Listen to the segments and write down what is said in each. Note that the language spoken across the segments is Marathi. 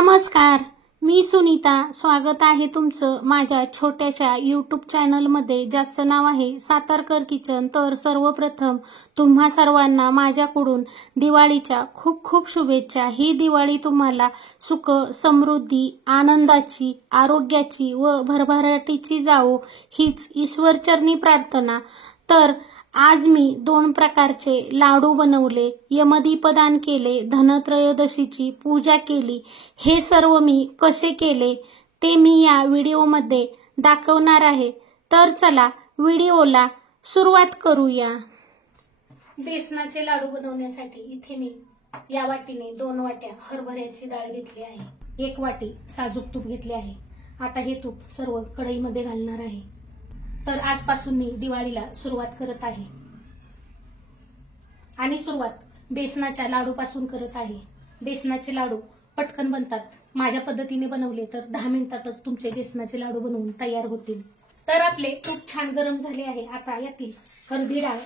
नमस्कार, मी सुनीता. स्वागत आहे तुमचं माझ्या छोट्याशा यूट्यूब चॅनलमध्ये, ज्याचं नाव आहे सातारकर किचन. तर सर्वप्रथम तुम्हा सर्वांना माझ्याकडून दिवाळीच्या खूप खूप शुभेच्छा. ही दिवाळी तुम्हाला सुख, समृद्धी, आनंदाची, आरोग्याची व भरभराटीची जावो, हीच ईश्वरचरणी प्रार्थना. तर आज मी 2 प्रकारचे लाडू बनवले, यमदीपदान केले, धनत्रयोदशीची पूजा केली. हे सर्व मी कसे केले ते मी या व्हिडिओमध्ये दाखवणार आहे. तर चला व्हिडिओला सुरुवात करूया. बेसनाचे लाडू बनवण्यासाठी इथे मी या वाटीने 2 वाट्या हरभऱ्याची डाळ घेतली आहे. 1 वाटी साजूक तूप घेतले आहे. आता हे तूप सर्व कढईमध्ये घालणार आहे. तर आजपासून मी दिवाळीला सुरुवात करत आहे आणि सुरुवात बेसनाच्या लाडू पासून करत आहे. बेसनाचे लाडू पटकन बनतात. माझ्या पद्धतीने बनवले तर 10 मिनिटातच तुमचे बेसनाचे लाडू बनवून तयार होतील. तर आपले तूप छान गरम झाले आहे. आता यातील अर्धी डाळ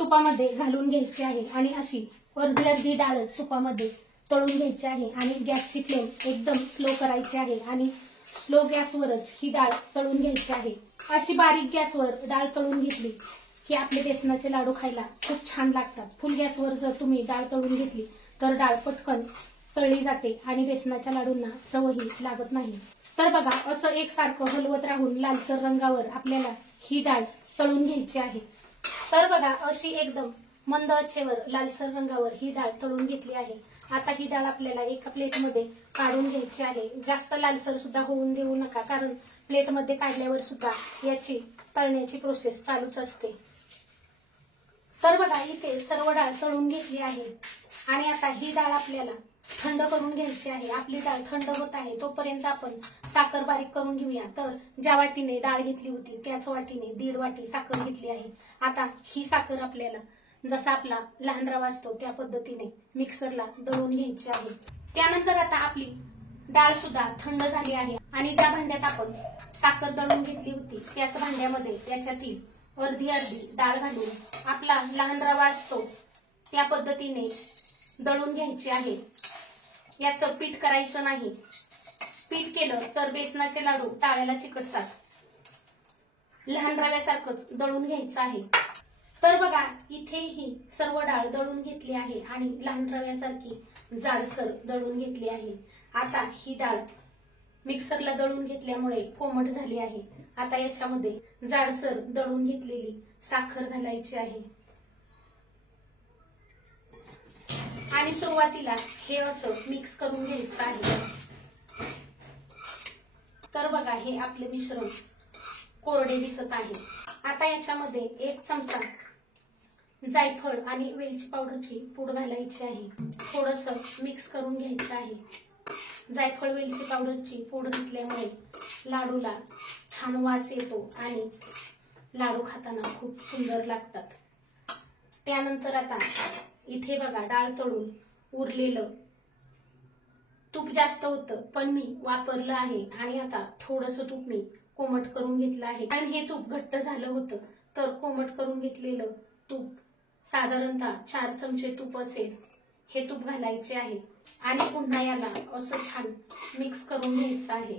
तुपामध्ये घालून घ्यायची आहे आणि अशी अर्धी डाळ तुपामध्ये तळून घ्यायची आहे आणि गॅसची फ्लेम एकदम स्लो करायची आहे आणि स्लो गॅसवरच ही डाळ तळून घ्यायची आहे. अशी बारीक गॅसवर डाळ तळून घेतली की आपले बेसनाचे लाडू खायला खूप छान लागतात. फुल गॅसवर जर तुम्ही डाळ तळून घेतली तर डाळ पटकन तळली जाते आणि बेसनाच्या लाडूंना चवही लागत नाही. तर बघा, असं एकसारखं हलवत राहून लालसर रंगावर आपल्याला ही डाळ तळून घ्यायची आहे. तर बघा, अशी एकदम मंद आचेवर लालसर रंगावर ही डाळ तळून घेतली आहे. आता ही डाळ आपल्याला एका प्लेटमध्ये काढून घ्यायची आहे. जास्त लालसर सुद्धा होऊन देऊ नका, कारण प्लेटमध्ये काढल्यावर सुद्धा याची तळण्याची प्रोसेस चालूच असते. तर बघा, इथे सर्व डाळ तळून घेतली आहे आणि आता ही डाळ आपल्याला थंड करून घ्यायची आहे. आपली डाळ थंड होत आहे तोपर्यंत आपण साखर बारीक करून घेऊया. तर ज्या वाटीने डाळ घेतली होती त्याच वाटीने 1.5 वाटी साखर घेतली आहे. आता ही साखर आपल्याला जसा आपला लहान रवा असतो त्या पद्धतीने मिक्सरला दळून घ्यायची आहे. त्यानंतर आता आपली डाळ सुद्धा थंड झाली आहे आणि ज्या भांड्यात आपण साखर दळून घेतली होती त्याच भांड्यामध्ये याच्यातील अर्धी डाळ घालून आपला लहान रवा असतो त्या पद्धतीने दळून घ्यायची आहे. याचं पीठ करायचं नाही. पीठ केलं तर बेसनाचे लाडू टाळ्याला चिकटतात. लहान रव्यासारखंच दळून घ्यायचं आहे. तर बघा, इथे ही सर्व डाळ दळून घेतली आहे आणि लहान रव्यासारखी जाडसर दळून घेतली आहे. आता ही डाळ मिक्सरला दळून घेतल्यामुळे कोमट झाली आहे. आता याच्यामध्ये जाडसर दळून घेतलेली साखर घालायची आहे आणि सुरुवातीला हे असं मिक्स करून घ्यायचं आहे. तर बघा, हे आपले मिश्रण कोरडे दिसत आहे. आता याच्यामध्ये 1 चमचा जायफळ आणि वेलची पावडरची पूड घालायची आहे. थोडंसं मिक्स करून घ्यायचं आहे. जायफळ वेलची पावडरची पूड घातल्यामुळे लाडूला छान वास येतो आणि लाडू खाताना खूप सुंदर लागतात. त्यानंतर आता इथे बघा, डाळ तळून उरलेलं तूप जास्त होतं पण मी वापरलं आहे आणि आता थोडंसं तूप मी कोमट करून घेतलं आहे. कारण हे तूप घट्ट झालं होतं तर कोमट करून घेतलेलं तूप साधारणतः 4 चमचे तूप असेल हे तूप घालायचे आहे आणि पुन्हा याला असं छान मिक्स करून घ्यायचं आहे.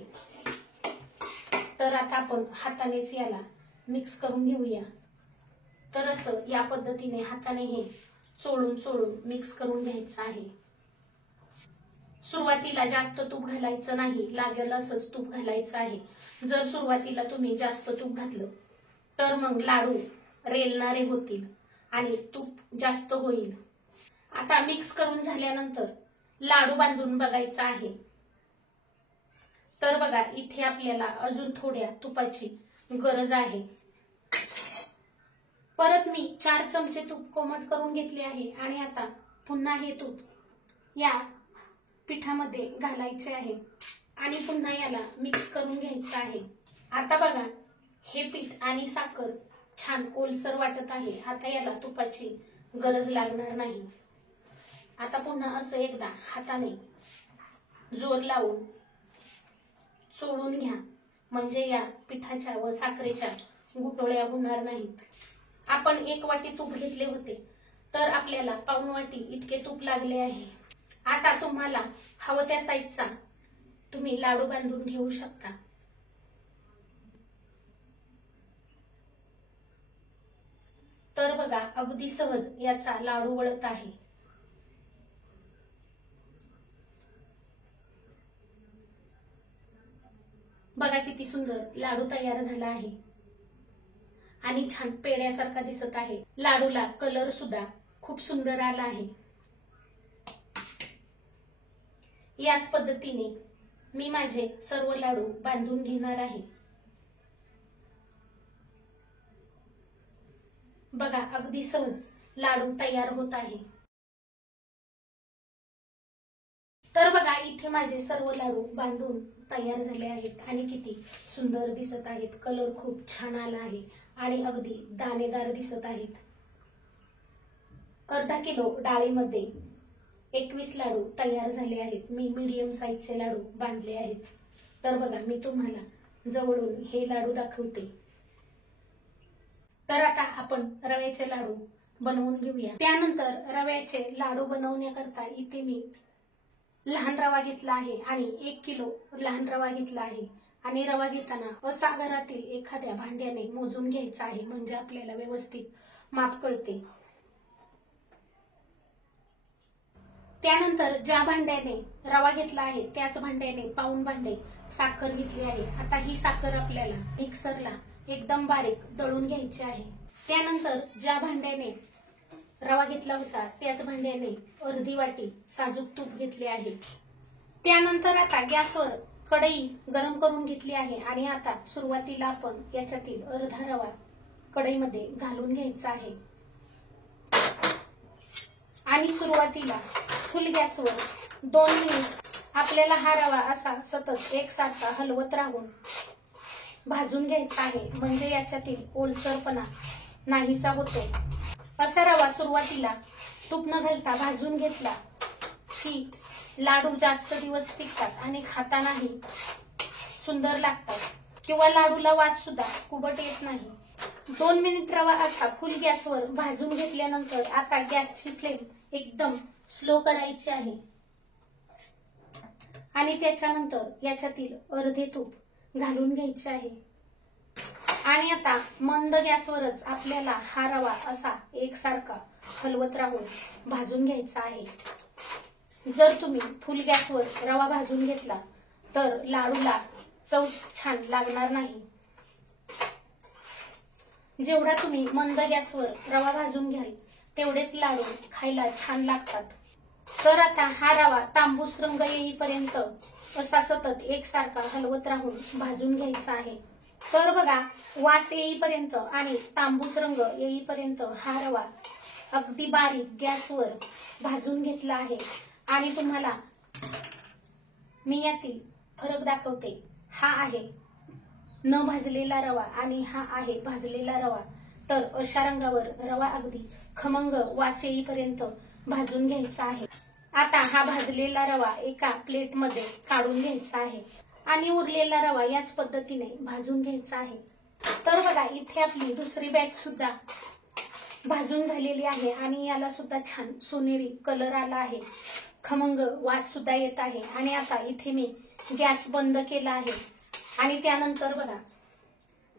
तर आता आपण हातानेच याला मिक्स करून घेऊया. तर असं या पद्धतीने हाताने हे चोळून मिक्स करून घ्यायचं आहे. सुरुवातीला जास्त तूप घालायचं नाही, लागेल असंच तूप घालायचं आहे. जर सुरुवातीला तुम्ही जास्त तूप घातलं तर मग लाडू रेलणारे होतील आणि तूप जास्त होईल. आता मिक्स करून झाल्यानंतर लाडू बांधून बघायचा आहे. तर बघा, इथे आपल्याला अजून थोड्या तुपाची गरज आहे. परत मी 4 चमचे तूप कोमट करून घेतले आहे आणि आता पुन्हा हे तूप या पिठामध्ये घालायचे आहे आणि पुन्हा याला मिक्स करून घ्यायचं आहे. आता बघा, हे पीठ आणि साखर छान ओलसर वाटत आहे. आता याला तुपाची गरज लागणार नाही. आता पुन्हा असं एकदा हाताने जोर लावून चोळून घ्या, म्हणजे या पिठाच्या व साखरेच्या गुठळ्या होणार नाहीत. आपण 1 वाटी तूप घेतले होते तर आपल्याला 1/4 वाटी इतके तूप लागले आहे. आता तुम्हाला हवं त्या साईजचा तुम्ही लाडू बांधून घेऊ शकता। तर बघा अगदी सहज याचा लाडू वळत आहे। बघा किती सुंदर लाडू तयार झाला आहे आणि छान पेड्यासारखा दिसत आहे। लाडूला कलर सुद्धा खूप सुंदर आला आहे। याच पद्धतीने मी माझे सर्व लाडू बांधून घेणार आहे। बघा अगदी सहज लाडू तयार होत आहे। तर बघा इथे माझे सर्व लाडू बांधून तयार झाले आहेत आणि किती सुंदर दिसत आहेत। कलर खूप छान आला आहे आणि अगदी दाणेदार दिसत आहेत। अर्धा किलो डाळीमध्ये 21 लाडू तयार झाले आहेत। मी मीडियम साईजचे लाडू बांधले आहेत। तर बघा मी तुम्हाला जवळून हे लाडू दाखवते। तर आता आपण रव्याचे लाडू बनवून घेऊया। त्यानंतर रव्याचे लाडू बनवण्याकरता इथे मी लहान रवा घेतला आहे आणि 1 किलो लहान रवा घेतला आहे आणि रवा घेताना असा घरातील एखाद्या भांड्याने मोजून घ्यायचा आहे, म्हणजे आपल्याला व्यवस्थित माप कळते। त्यानंतर ज्या भांड्याने रवा घेतला आहे त्याच भांड्याने पाऊण भांडे साखर घेतली आहे। आता ही साखर आपल्याला मिक्सरला एकदम बारीक दळून घ्यायची आहे। त्यानंतर ज्या भांड्याने रवा घेतला होता त्याच भांड्याने अर्धी वाटी साजूक तूप घेतले आहे। त्यानंतर आता गॅसवर कढई गरम करून घेतली आहे आणि आता सुरुवातीला आपण याच्यातील अर्धा रवा कढईमध्ये घालून घ्यायचा आहे आणि सुरुवातीला फुल गॅसवर 2 मिनिट आपल्याला हा रवा असा सतत एकसारखा हलवत राहून भाजून घ्यायचा आहे, म्हणजे याच्यातील ओलसरपणा नाहीसा होतो। असा रवा सुरुवातीला तूप न घालता भाजून घेतला की लाडू जास्त दिवस टिकतात आणि खातानाही सुंदर लागतात किंवा लाडूला वास सुद्धा कुबट येत नाही। 2 मिनिट रवा असा फुल गॅसवर भाजून घेतल्यानंतर आता गॅसची फ्लेम एकदम स्लो करायची आहे आणि त्याच्यानंतर याच्यातील अर्धे तूप घालून घ्यायचे आहे आणि आता मंद गॅसवरच आपल्याला हा रवा असा एकसारखा हलवत राहून भाजून घ्यायचा आहे। जर तुम्ही फुल गॅसवर रवा भाजून घेतला तर लाडूला चव छान लागणार नाही। जेवढा तुम्ही मंद गॅसवर रवा भाजून घ्याल तेवढेच लाडू खायला छान लागतात। तर आता हा रवा तांबूस रंग येईपर्यंत असा सतत एकसारखा हलवत राहून भाजून घ्यायचा आहे। तर बघा वास येईपर्यंत आणि तांबूस रंग येईपर्यंत हा रवा अगदी बारीक गॅसवर भाजून घेतला आहे आणि तुम्हाला मी यातील फरक दाखवते। हा आहे न भाजलेला रवा आणि हा आहे भाजलेला रवा। तर अशा रंगावर रवा अगदी खमंग वास येईपर्यंत भाजून घ्यायचा आहे। आता हा भाजलेला रवा एका प्लेटमध्ये काढून घ्यायचा आहे आणि उरलेला रवा याच पद्धतीने भाजून घ्यायचा आहे। तर बघा इथे आपली दुसरी बॅच सुद्धा भाजून झालेली आहे आणि याला सुद्धा छान सोनेरी कलर आला आहे, खमंग वास सुद्धा येत आहे आणि आता इथे मी गॅस बंद केला आहे आणि त्यानंतर बघा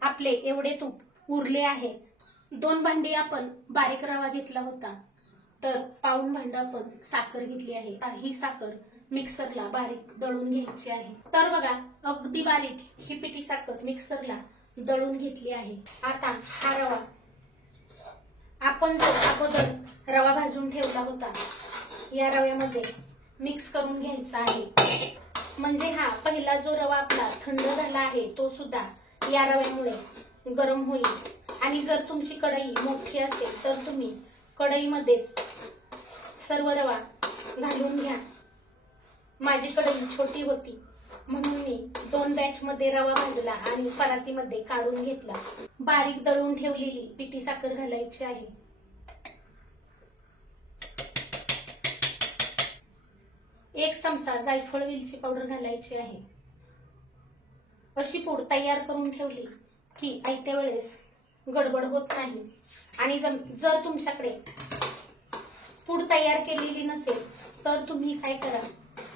आपले एवढे तूप उरले आहे। 2 भांडी आपण बारीक रवा घेतला होता तर पाऊण भांड आपण साखर घेतली आहे। ही साखर मिक्सरला बारीक दळून घ्यायची आहे। तर बघा अगदी बारीक ही पिठी साखर मिक्सरला दळून घेतली आहे। आता हा रवा आपण जो अगोदर रवा भाजून ठेवला होता या रव्यामध्ये मिक्स करून घ्यायचा आहे, म्हणजे हा पहिला जो रवा आपला थंड झाला आहे तो सुद्धा या रव्यामुळे गरम होईल। आणि जर तुमची कढई मोठी असेल तर तुम्ही कढईमध्येच सर्व रवा घालून घ्या। माझी कढई छोटी होती म्हणून मी 2 बॅच मध्ये रवा भाजला आणि परातीमध्ये काढून घेतला। बारीक दळून ठेवलेली पिठी साखर घालायची आहे। एक चमचा जायफळ वेलची पावडर घालायची आहे। अशी पूड तयार करून ठेवली की आयत्या वेळेस गडबड होत नाही। आणि जर तुमच्याकडे पूड तयार केलेली नसेल तर तुम्ही काय करा,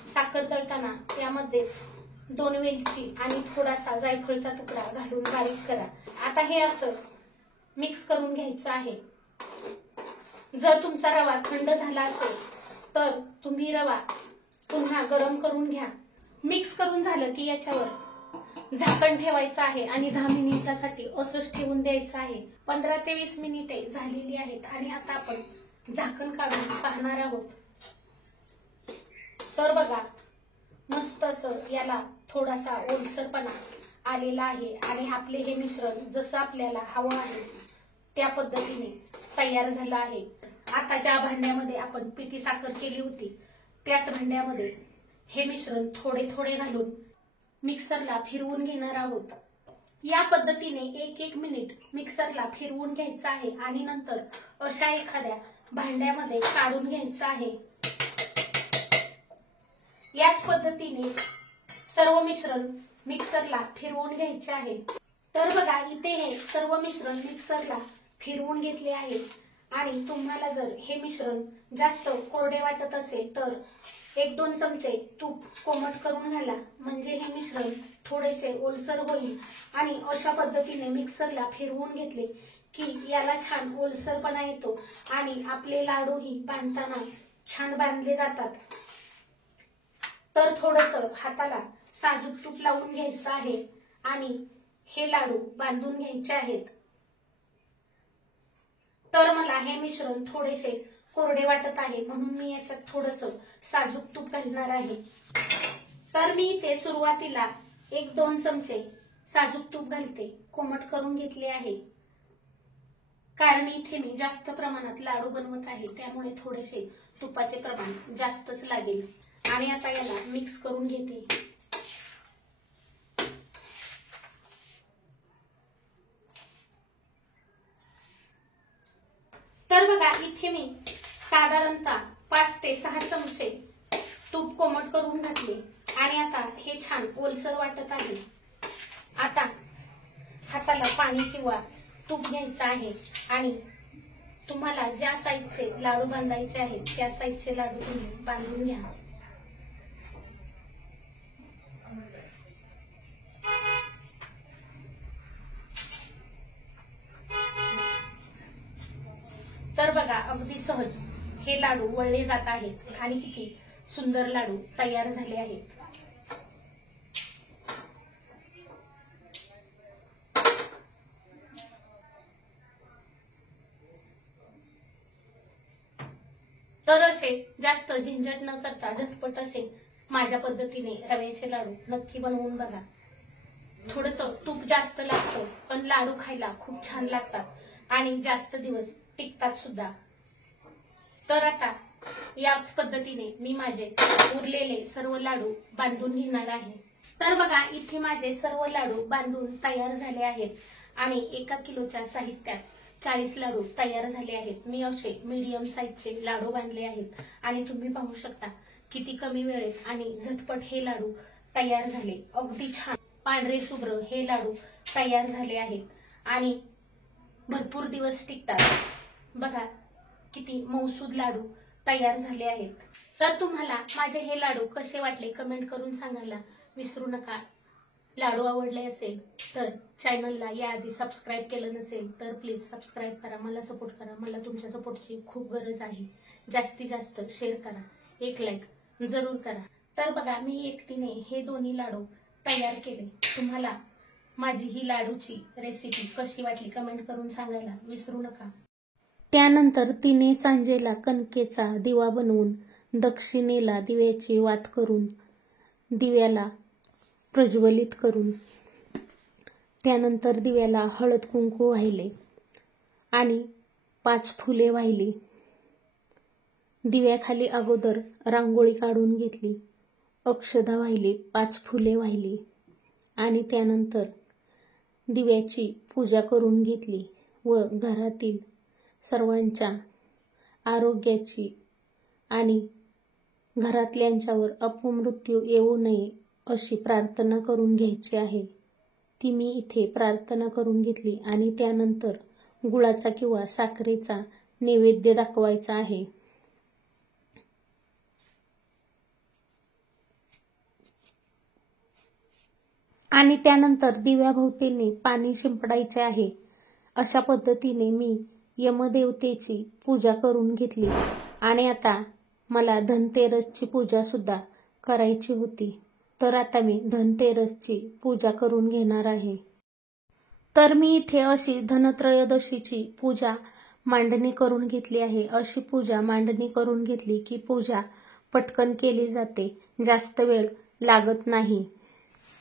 साखर दळताना त्यामध्येच 2 वेलची आणि थोडासा जायफळचा तुकडा घालून बारीक करा। आता हे असं मिक्स करून घ्यायचं आहे। जर तुमचा रवा थंड झाला असेल तर तुम्ही रवा पुन्हा गरम करून घ्या। मिक्स करून झालं की याच्यावर झाकण ठेवायचं आहे आणि 10 मिनिटासाठी असंच ठेवून द्यायचं आहे। 15 ते 20 मिनिटे झालेली आहेत आणि आता आपण झाकण काढून पाहणार आहोत। तर बघा, मस्त असं याला थोडासा ओलसरपणा आलेला आहे आणि आपले हे मिश्रण जसं आपल्याला हवं आहे त्या पद्धतीने तयार झालं आहे। आता ज्या भांड्यामध्ये आपण पिठी साखर केली होती त्याच भांड्यामध्ये हे मिश्रण थोडे थोडे घालून मिक्सरला फिरवून घेणार आहोत। या पद्धतीने 1-1 मिनिट मिक्सरला फिरवून घ्यायचं आहे आणि नंतर अशा एखाद्या भांड्यामध्ये काढून घ्यायचं आहे। याच पद्धतीने सर्व मिश्रण मिक्सरला फिरवून घ्यायचे आहे। तर बघा, इथे हे सर्व मिश्रण मिक्सरला फिरवून घेतले आहे आणि तुम्हाला जर हे मिश्रण जास्त कोरडे वाटत असेल तर 1-2 चमचे तूप कोमट करून घाला, म्हणजे हे मिश्रण थोडेसे ओलसर होईल। आणि अशा पद्धतीने मिक्सरला फिरवून घेतले की याला छान ओलसरपणा येतो आणि आपले लाडूही बांधताना छान बांधले जातात। तर थोडंसं हाताला साजूक तूप लावून घ्यायचं आहे आणि हे लाडू बांधून घ्यायचे आहेत। तर मला हे मिश्रण थोडेसे कोरडे वाटत आहे म्हणून मी याच्यात थोडंसं साजूक तूप घालणार आहे। तर मी इथे सुरुवातीला 1-2 चमचे साजूक तूप घालते, कोमट करून घेतले आहे। कारण इथे मी जास्त प्रमाणात लाडू बनवत आहे त्यामुळे थोडेसे तुपाचे प्रमाण जास्तच लागेल। आणि आता याला मिक्स करून घेते। तर बघा, इथे मी साधारणतः 5 ते 6 चमचे तूप कोमट करून घातले आणि आता हे छान ओलसर वाटत आहे। आता हाताला पाणी किंवा तूप घ्यायचं आहे आणि तुम्हाला ज्या साईजचे लाडू बांधायचे आहेत त्या साईजचे लाडू तुम्ही बांधून घ्या। तर बघा, अगदी सहज हे लाडू वळले जात आहेत आणि किती सुंदर लाडू तयार झाले आहेत। तर असे जास्त झंझट न करता झटपट असे माझ्या पद्धतीने रव्याचे लाडू नक्की बनवून बघा। थोडंसं तूप जास्त लागतं पण लाडू खायला खूप छान लागतात आणि जास्त दिवस टिकतात सुद्धा। तर आता याच पद्धतीने मी माझे उरलेले सर्व लाडू बांधून घेणार आहे। तर बघा, इथे माझे सर्व लाडू बांधून तयार झाले आहेत आणि 1 किलोच्या साहित्यात 40 लाडू तयार झाले आहेत। मी असे मीडियम साईजचे लाडू बांधले आहेत आणि तुम्ही पाहू शकता किती कमी वेळेत आणि झटपट हे लाडू तयार झाले। अगदी छान पांढरे शुभ्र हे लाडू तयार झाले आहेत आणि भरपूर दिवस टिकतात। बघा, किती मऊसूद लाडू तयार झाले आहेत। तर तुम्हाला माझे हे लाडू कसे वाटले कमेंट करून सांगायला विसरू नका। लाडू आवडले असेल तर चॅनलला याआधी सबस्क्राईब केलं नसेल तर प्लीज सबस्क्राईब करा, मला सपोर्ट करा। मला तुमच्या सपोर्टची खूप गरज आहे। जास्तीत जास्त शेअर करा, 1 लाईक जरूर करा। तर बघा, मी एकटीने हे दोन्ही लाडू तयार केले। तुम्हाला माझी ही लाडूची रेसिपी कशी वाटली कमेंट करून सांगायला विसरू नका। त्यानंतर तिने सांजेला कणकेचा दिवा बनवून दक्षिणेला दिव्याची वात करून दिव्याला प्रज्वलित करून त्यानंतर दिव्याला हळद कुंकू वाहिले आणि 5 फुले वाहिली। दिव्याखाली अगोदर रांगोळी काढून घेतली, अक्षदा वाहिली, 5 फुले वाहिली आणि त्यानंतर दिव्याची पूजा करून घेतली व घरातील सर्वांच्या आरोग्याची आणि घरातल्यांच्यावर अपमृत्यू येऊ नये अशी प्रार्थना करून घ्यायची आहे। ती मी इथे प्रार्थना करून घेतली आणि त्यानंतर गुळाचा किंवा साखरेचा नैवेद्य दाखवायचा आहे। आणि त्यानंतर दिव्याभोवतीने पाणी शिंपडायचे आहे. अशा पद्धतीने मी यमदेवतेची पूजा करून घेतली आणि आता मला धनतेरसची पूजा सुद्धा करायची होती. तर आता मी धनतेरसची पूजा करून घेणार आहे. तर मी इथे अशी धनत्रयोदशीची पूजा मांडणी करून घेतली आहे. अशी पूजा मांडणी करून घेतली की पूजा पटकन केली जाते, जास्त वेळ लागत नाही.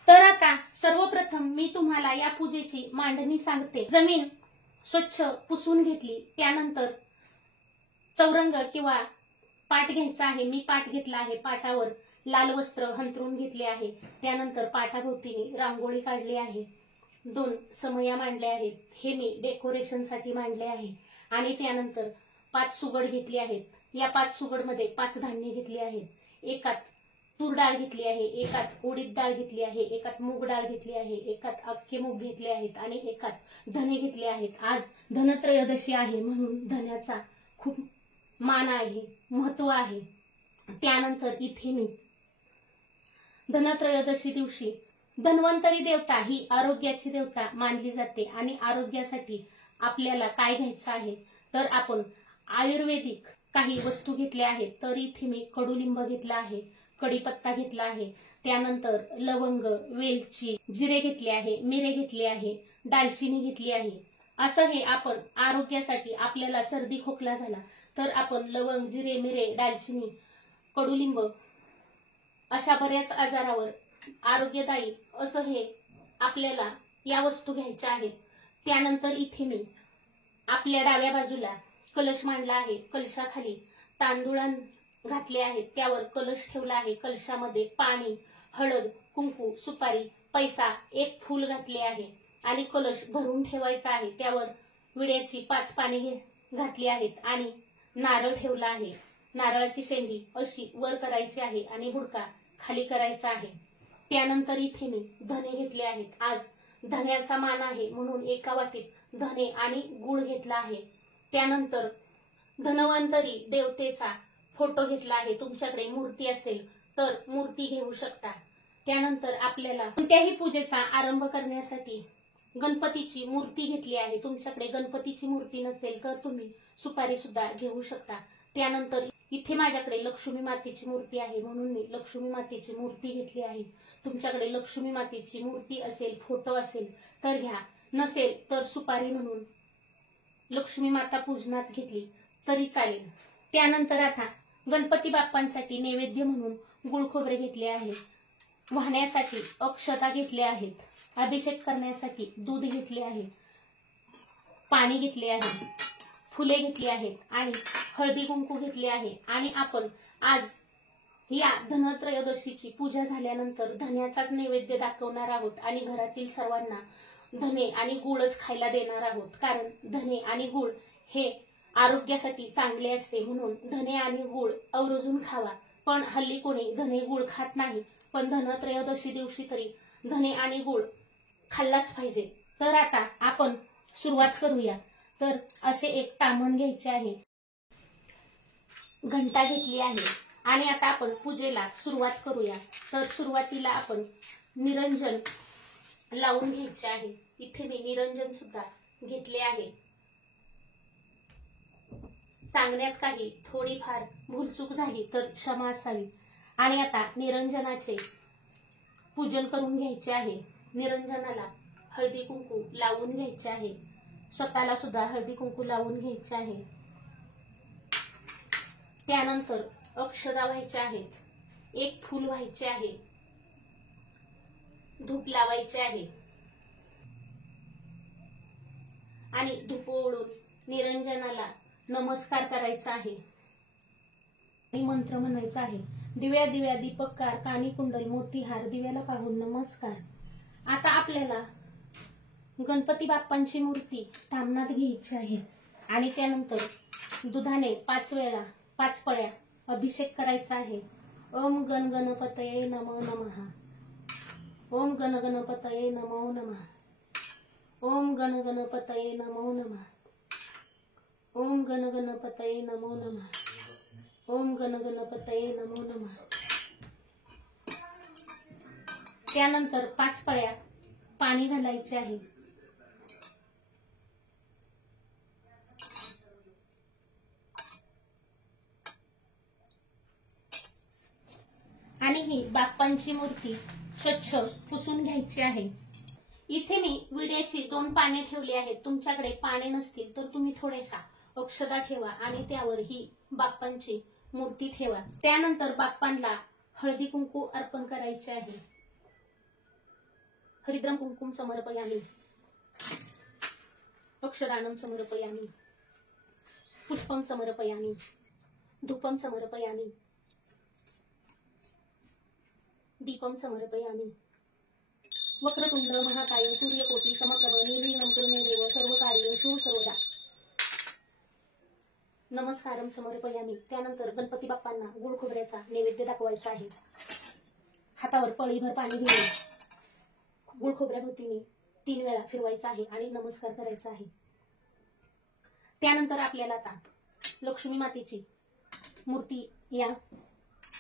तर आता सर्वप्रथम मी तुम्हाला या पूजेची मांडणी सांगते. जमीन स्वच्छ पुसून घेतली, त्यानंतर चौरंग किंवा पाट घ्यायचा आहे. मी पाट घेतला आहे. पाटावर लाल वस्त्र हंतरून घेतले आहे. त्यानंतर पाटाभोवतीने रांगोळी काढली आहे. 2 समया मांडल्या आहेत. हे मी डेकोरेशनसाठी मांडले आहे. आणि त्यानंतर 5 सुगड घेतली आहेत. या 5 सुगडमध्ये 5 धान्य घेतली आहेत. एकात तूर डाळ घेतली आहे, एकात उडीद डाळ घेतली आहे, एकात मूग डाळ घेतली आहे, एकात अख्खे मूग घेतले आहेत आणि एकात धने घेतले आहेत. आज धनत्रयोदशी आहे म्हणून धन्याचा खूप मान आहे, महत्व आहे. त्यानंतर इथे मी धनत्रयोदशी दिवशी धन्वंतरी देवता ही आरोग्याची देवता मानली जाते आणि आरोग्यासाठी आपल्याला काय घ्यायचं आहे तर आपण आयुर्वेदिक काही वस्तू घेतल्या आहेत. तर इथे मी कडुलिंब घेतला आहे, कढीपत्ता घेतला आहे, त्यानंतर लवंग, वेलची, जिरे घेतले आहे, मिरे घेतले आहे, दालचिनी घेतली आहे. असं हे आपण आरोग्यासाठी आपल्याला सर्दी खोकला झाला तर आपण लवंग, जिरे, मिरे, दालचिनी, कडुलिंब अशा बऱ्याच आजारावर आरोग्यदायी असं हे आपल्याला या वस्तू घ्यायच्या आहेत. त्यानंतर इथे मी आपल्या डाव्या बाजूला कलश मांडला आहे. कलशाखाली तांदूळ घातले आहेत, त्यावर कलश ठेवला आहे. कलशामध्ये पाणी, हळद, कुंकू, सुपारी, पैसा, 1 फूल घातले आहे आणि कलश भरून ठेवायचा आहे. त्यावर विड्याची 5 पाने घातली आहेत आणि नारळ ठेवला आहे. नारळाची शेंडी अशी वर करायची आहे आणि हुडका खाली करायचा आहे. त्यानंतर इथे मी धने घेतले आहेत. आज धन्याचा मान आहे म्हणून एका वाटीत धने आणि गुळ घेतला आहे. त्यानंतर धन्वंतरी देवतेचा फोटो घेतला आहे. तुमच्याकडे मूर्ती असेल तर मूर्ती घेऊ शकता. त्यानंतर आपल्याला कोणत्याही पूजेचा आरंभ करण्यासाठी गणपतीची मूर्ती घेतली आहे. तुमच्याकडे गणपतीची मूर्ती नसेल तर तुम्ही सुपारी सुद्धा घेऊ शकता. त्यानंतर इथे माझ्याकडे लक्ष्मी मातेची मूर्ती आहे म्हणून मी लक्ष्मी मातेची मूर्ती घेतली आहे. तुमच्याकडे लक्ष्मी मातेची मूर्ती असेल, फोटो असेल तर घ्या, नसेल तर सुपारी म्हणून लक्ष्मी माता पूजनात घेतली तरी चालेल. त्यानंतर आता गणपती बाप्पांसाठी नैवेद्य म्हणून गुळ खोबरे घेतले आहे. वाहण्यासाठी अक्षता घेतल्या आहेत. अभिषेक करण्यासाठी दूध घेतले आहे, पाणी घेतले आहे, फुले घेतली आहेत आणि हळदी कुंकू घेतले आहे. आणि आपण आज या धनत्रयोदशीची पूजा झाल्यानंतर धन्याचाच नैवेद्य दाखवणार आहोत आणि घरातील सर्वांना धने आणि गुळच खायला देणार आहोत. कारण धने आणि गुळ हे आरोग्यासाठी चांगले असते म्हणून धने आणि गुळ आवर्जून खावा. पण हल्ली कोणी धने गुळ खात नाही, पण धनत्रयोदशी दिवशी तरी धने आणि गुळ खाल्लाच पाहिजे. तर आता आपण सुरुवात करूया. तर असे एक तामण घ्यायचे आहे, घंटा घेतली आहे आणि आता आपण पूजेला सुरुवात करूया. तर सुरुवातीला आपण निरंजन लावून घ्यायचे आहे. इथे मी निरंजन सुद्धा घेतले आहे. सांगण्यात काही थोडीफार भूलचूक झाली तर क्षमा असावी. आणि आता निरंजनाचे पूजन करून घ्यायचे आहे. निरंजनाला हळदी कुंकू लावून घ्यायचे आहे. स्वतःला सुद्धा हळदी कुंकू लावून घ्यायचे आहे. त्यानंतर अक्षता व्हायच्या आहेत, 1 फूल व्हायचे आहे, धूप लावायचे आहे आणि धूप ओळून निरंजनाला नमस्कार करायचा आहे आणि मंत्र म्हणायचा आहे. दिव्या दिव्या दीपककार, कानी कुंडल मोतीहार, दिव्याला पाहून नमस्कार. आता आपल्याला गणपती बाप्पांची मूर्ती तामणात घ्यायची आहे आणि त्यानंतर दुधाने 5 वेळा 5 पळ्या अभिषेक करायचा आहे. ओम गण गणपतये नमो नमः. ओम गण गणपतये नमो नमः. ओम गण गणपतये नमो नमः. ओम गण गणपतये नमो नमः. ओम गण गणपतये नमो नमः. त्यानंतर 5 पळ्या पाणी घालायचे आहे. आणि ही बाप्पांची मूर्ती स्वच्छ पुसून घ्यायची आहे. इथे मी विड्याची 2 पाने ठेवली आहेत. तुमच्याकडे पाने नसतील तर तुम्ही थोड्याशा अक्षता ठेवा आणि त्यावर ही बाप्पांची मूर्ती ठेवा. त्यानंतर बाप्पांना हळदी कुंकू अर्पण करायचे आहे. हरिद्रम कुंकुम समर्पयामि, अक्षदानं समर्पयामि, पुष्पं समर्पयामि, धूपं समर्पयामि, दीपं समर्पयामि. वक्रतुंड महाकाय सूर्यकोटी समप्रभ निर्विघ्नं कुरु मे देव सर्वकार्येषु सर्वदा. नमस्कारम समर्पयामि. त्यानंतर गणपती बाप्पांना गुळ खोबऱ्याचा नैवेद्य दाखवायचा आहे. हातावर पळीभर पाणी घेऊन गुळ खोबऱ्याभोवतीने 3 वेळा फिरवायचा आहे आणि नमस्कार करायचा आहे. त्यानंतर आपल्याला आता लक्ष्मी मातेची मूर्ती या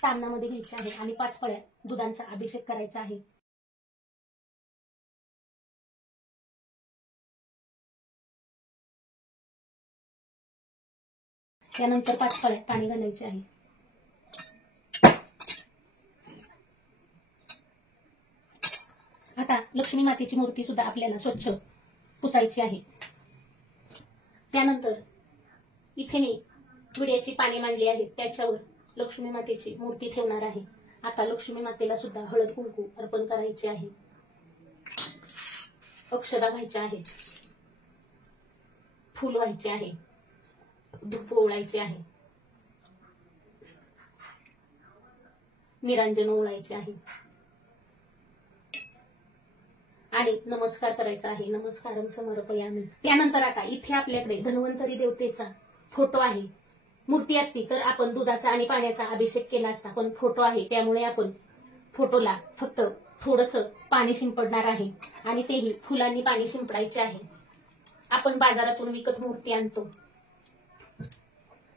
तामणामध्ये घ्यायची आहे आणि 5 पळ्या दुधाचा अभिषेक करायचा आहे. त्यानंतर 5 पळ्या पाणी घालायचे आहे. आता लक्ष्मी मातेची मूर्ती सुद्धा आपल्याला स्वच्छ पुसायची आहे. त्यानंतर इथे मी विड्याची पाने मांडली आहेत. त्याच्यावर लक्ष्मी मातेची मूर्ती ठेवणार आहे. आता लक्ष्मी मातेला सुद्धा हळद कुंकू अर्पण करायचे आहे. अक्षदा व्हायच्या आहेत, फूल व्हायचे आहे, धूप ओवाळायचे आहे, निरांजन ओवाळायचे आहे आणि नमस्कार करायचा आहे. नमस्कारम समर्पयामि. त्यानंतर आता इथे आपल्याकडे धन्वंतरी देवतेचा फोटो आहे. मूर्ती असती तर आपण दुधाचा आणि पाण्याचा अभिषेक केला असता, पण फोटो आहे त्यामुळे आपण फोटोला फक्त थोडंसं पाणी शिंपडणार आहे आणि तेही फुलांनी पाणी शिंपडायचे आहे. आपण बाजारातून विकत मूर्ती आणतो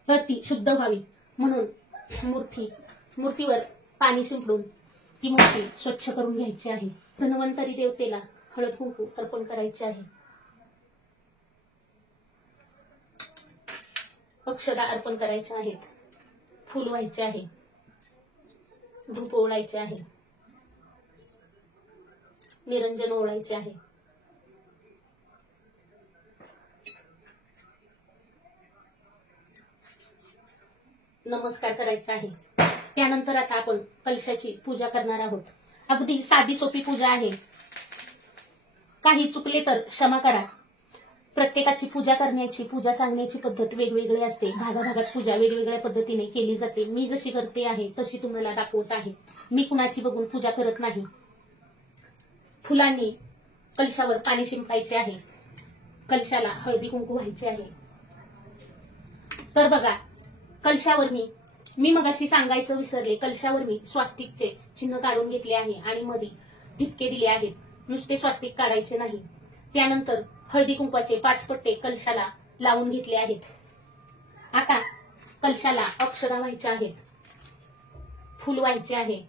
तर ती शुद्ध व्हावी म्हणून मूर्तीवर पाणी शिंपडून ती मूर्ती स्वच्छ करून घ्यायची आहे. धन्वंतरी देवतेला हळद कुंकू अर्पण करायचे आहे. अक्षदा अर्पण करायच्या आहेत, फूल व्हायचे आहे, धूप ओवाळायचे आहे, निरंजन ओवाळायचे आहे. नमस्कार करायचा आहे. त्यानंतर आता आपण कलशाची पूजा करणार आहोत. अगदी साधी सोपी पूजा आहे. काही चुकले तर क्षमा करा. प्रत्येकाची पूजा करण्याची, पूजा सांगण्याची पद्धत वेगवेगळी असते. भागाभागात पूजा वेगवेगळ्या पद्धतीने केली जाते. मी जशी करते आहे तशी तुम्हाला दाखवत आहे. मी कुणाची बघून पूजा करत नाही. फुलांनी कलशावर पाणी शिंपडायचे आहे. कलशाला हळदी कुंकू व्हायचे आहे. तर बघा, कलशावर मी मगाशी सांगायचं विसरले, कलशावर मी स्वास्तिकचे चिन्ह काढून घेतले आहे आणि मध्ये ठिपके दिले आहेत. नुसते स्वास्तिक काढायचे नाही. त्यानंतर हळदी कुंकवाचे 5 पट्टे कलशाला लावून घेतले आहेत. आता कलशाला अक्षदा व्हायच्या आहेत, फूल व्हायचे आहे,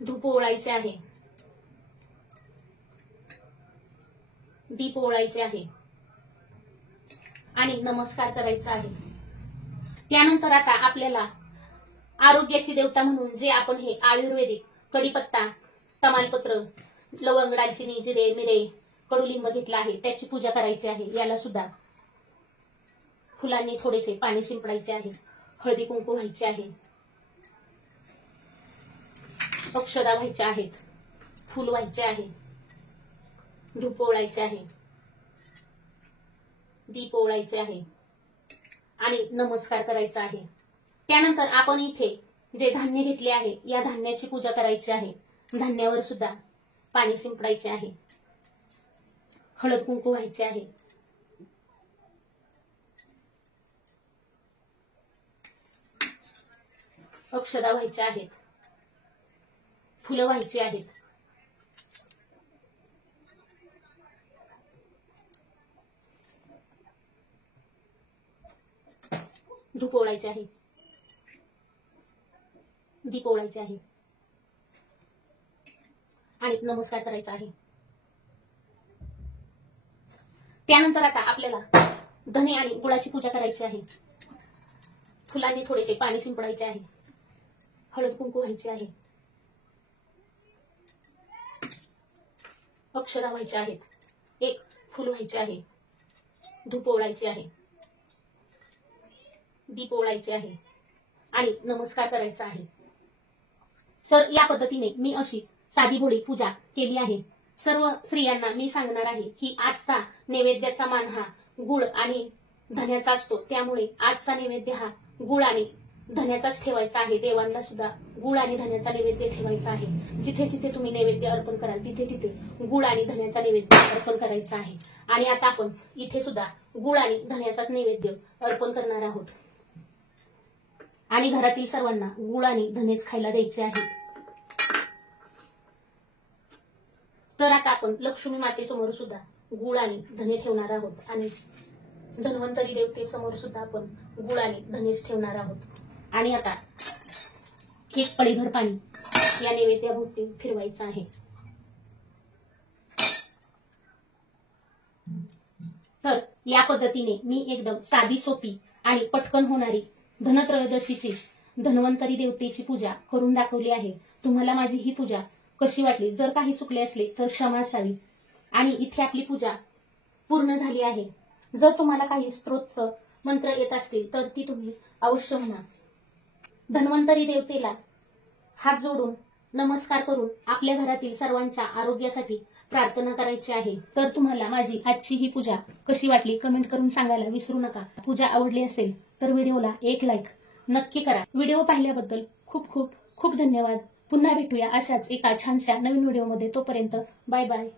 धूप ओवाळायचे आहे, दीप ओवाळायचे आहे आणि नमस्कार करायचा आहे. त्यानंतर आता आपल्याला आरोग्याची देवता म्हणून जे आपण हे आयुर्वेदिक कढीपत्ता, तमालपत्र, लवंग, दालचिनी, जिरे, मिरे, कडुलिंब घेतला आहे त्याची पूजा करायची आहे. याला सुद्धा फुलांनी थोडेसे पाणी शिंपडायचे आहे. हळदी कुंकू व्हायचे आहे, अक्षदा व्हायच्या आहेत, फूल व्हायचे आहे, धूप ओवाळायचे आहे, दीप ओवाळायचे आहे आणि नमस्कार करायचा आहे. त्यानंतर आपण इथे जे धान्य घेतले आहे या धान्याची पूजा करायची आहे. धान्यावर सुद्धा पाणी शिंपडायचे आहे, हळद कुंकू व्हायचे आहे. अक्षदा व्हायच्या आहेत, फुलं व्हायची आहेत, धूप ओवाळायचे आहे, दीप ओवाळायचे आहे आणि नमस्कार करायचा आहे। त्यानंतर आता आपल्याला धने आणि गुळाची पूजा करायची आहे। फुलांनी थोडेसे पाणी शिंपडायचे आहे, हळद कुंकू व्हायचे आहे, अक्षरा व्हायच्या आहेत, एक फुल व्हायचे आहे, धूप ओवाळायचे आहे, दीप ओवाळायचे आहे आणि नमस्कार करायचा आहे। तर या पद्धतीने मी अशी साधी भोळी पूजा केली आहे। सर्व स्त्रियांना मी सांगणार आहे की आजचा नैवेद्याचा मान हा गुळ आणि धन्याचा असतो, त्यामुळे आजचा नैवेद्य हा गुळ आणि धन्याचाच ठेवायचा आहे। देवांना सुद्धा गुळ आणि धन्याचा नैवेद्य ठेवायचा आहे। जिथे जिथे तुम्ही नैवेद्य अर्पण कराल तिथे तिथे गुळ आणि धन्याचा नैवेद्य अर्पण करायचा आहे। आणि आता आपण इथे सुद्धा गुळ आणि धन्याचाच नैवेद्य अर्पण करणार आहोत आणि घरातील सर्वांना गुळ आणि धनेच खायला द्यायचे आहेत। तर आता आपण लक्ष्मी मातेसमोर सुद्धा गुळ आणि धने ठेवणार आहोत आणि धन्वंतरी देवतेसमोर सुद्धा आपण गुळ आणि धनेच ठेवणार आहोत। आणि आता एक पळीभर पाणी या नैवेद्याभोवती फिरवायचं आहे। तर या पद्धतीने मी एकदम साधी सोपी आणि पटकन होणारी धनत्रयोदशीची धन्वंतरी देवतेची पूजा करून दाखवली आहे। तुम्हाला माझी ही पूजा कशी वाटली? जर काही चुकले असले तर क्षमा असावी। आणि इथे आपली पूजा पूर्ण झाली आहे। जर तुम्हाला काही स्तोत्र मंत्र येत असतील तर ती तुम्ही अवश्य म्हणा। धन्वंतरी देवतेला हात जोडून नमस्कार करून आपल्या घरातील सर्वांच्या आरोग्यासाठी प्रार्थना करायची आहे। तर तुम्हाला माझी आजची ही पूजा कशी वाटली कमेंट करून सांगायला विसरू नका। पूजा आवडली असेल तर व्हिडिओला एक लाईक नक्की करा। व्हिडिओ पाहिल्याबद्दल खूप खूप खूप धन्यवाद। पुन्हा भेटूया अशाच एका छानशा नवीन व्हिडिओमध्ये। तोपर्यंत बाय बाय।